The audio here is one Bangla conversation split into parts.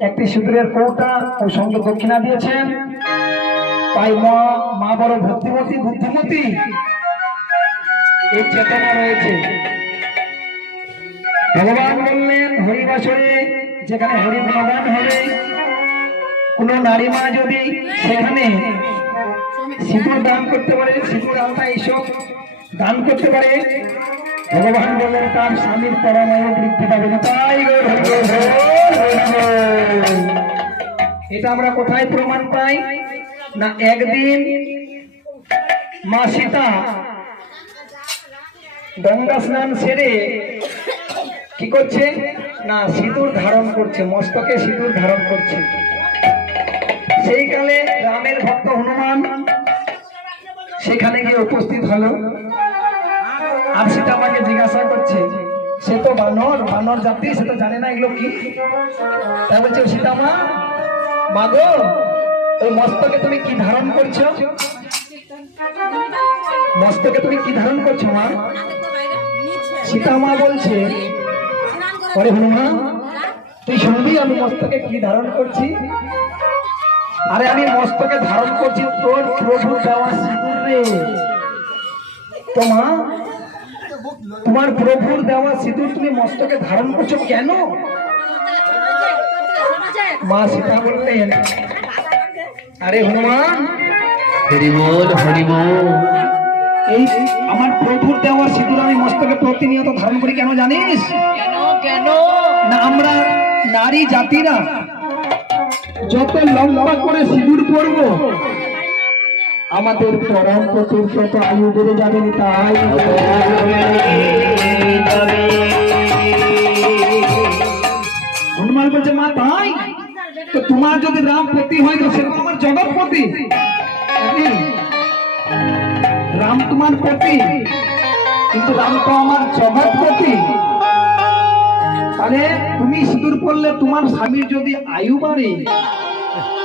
একটি সিঁদুরের কৌটা ও সঙ্গে দক্ষিণা দিয়েছেন। তাই মা বড় ভক্তিমতী বুদ্ধিমতী, এই চেতনা রয়েছে। ভগবান বললেন হরিবাসরে যেখানে হরি গুণগান হবে, কোন নারী মা যদি সেখানে সিঁদুর দান করতে পারে, সিঁদুর আলতা এইসব দান করতে পারে, ভগবান বললেন তার স্বামীর পরমায়ু বৃদ্ধি পাবে না। তাই এটা আমরা কোথায় প্রমাণ পাই না, একদিন মা সীতা গঙ্গা স্নান সেরে কি করছে না, সিঁদুর ধারণ করছে, মস্তকে সিঁদুর ধারণ করছে। সেই কালে রামের ভক্ত হনুমান সেখানে গিয়ে উপস্থিত হলো। আর সীতা আমাকে জিজ্ঞাসা করছে, সে তো বানর জাতি, সে তো জানে না এগুলো কি। তাই বলছে সীতা মা গো, ওই মস্তকে তুমি কি ধারণ করছো? মস্তকে তুমি কি ধারণ করছো মা? সীতা মা বলছে, আরে হনুমান তুই শুনবি আমি মস্তকে কি ধারণ করছি? আরে আমি মস্তকে ধারণ করছি তোর প্রভু দেওয়া সিঁদুর রে। তো মা, তোমার প্রভুর দেওয়া সিঁদুর তুমি মস্তকে ধারণ করছো কেন? মা সীতা বললেন, আরে হনুমান, হরি বল হরি বল, এই আমার প্রভুর দেওয়া সিঁদুর আমি মস্তকে প্রতিনিয়ত ধারণ করি কেন জানিস? কেন না, আমরা নারী জাতিরা যত লম্বা করে সিঁদুর পরব আমাদের পরম প্রচুর তত আয়ু বেড়ে যাবে। তাই হনুমান বলছে, মা তাই তো তোমার যদি রামপতি হয় তো সে তো আমার জগৎপতি। রাম তোমার পতি, কিন্তু রাম তো আমার জগৎপতি। তাহলে তুমি সিঁদুর পরলে তোমার স্বামীর যদি আয়ু বাড়ে,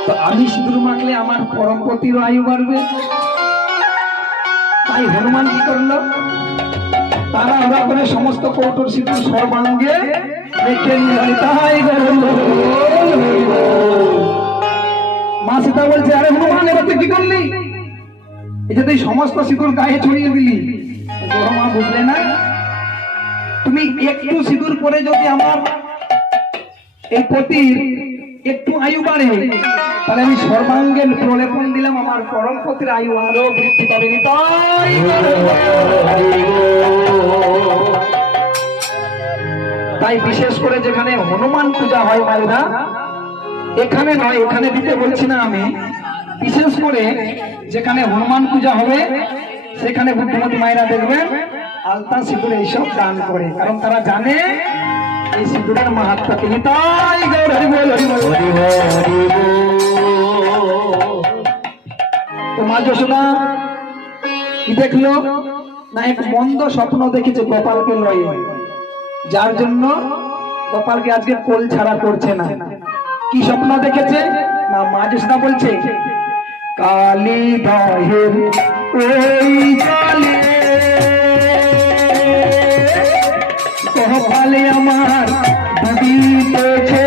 তো আমি সিঁদুর মাখলে আমার পরমপতির আয়ু বাড়বে। তাই হনুমান কি করলো, তারা ওরা করে সমস্ত কৌটোর সিঁদুর সর্বাঙ্গে রেখে নিল। তাই মা সীতা বলছে, আরে হনুমান এবার তুই কি করলি? এটা তুই সমস্ত সিঁদুর গায়ে ছড়িয়ে দিলি। মা বুঝলে না, তুমি একটু সিঁদুর পরে যদি আমার এই পতির একটু আয়ু বাড়ে, তাহলে আমি সর্বাঙ্গে প্রলেপন দিলাম, আমার পরম পতির আয়ু আরো বৃদ্ধি পাবে। তাই বিশেষ করে যেখানে হনুমান পূজা হয় মায়েরা, এখানে নয়, এখানে দিতে বলছি না আমি, বিশেষ করে যেখানে হনুমান পূজা হবে সেখানে বুদ্ধিমতী মায়েরা দেখবেন আলতা সিঁদুর এইসব দান করে, কারণ তারা জানে এই সিঁদুরের মাহাত্ম্য কি। তাই তো মা যশোদা কি দেখলো না, এক মন্দ স্বপ্ন দেখেছে গোপালকে লয়ে, যার জন্য গোপালকে আজকে কোল ছাড়া করছে না। কি স্বপ্ন দেখেছে না, মা যশোদা বলছে, কালী দহের ওই কালী কপালে আমার ডুবিতেছে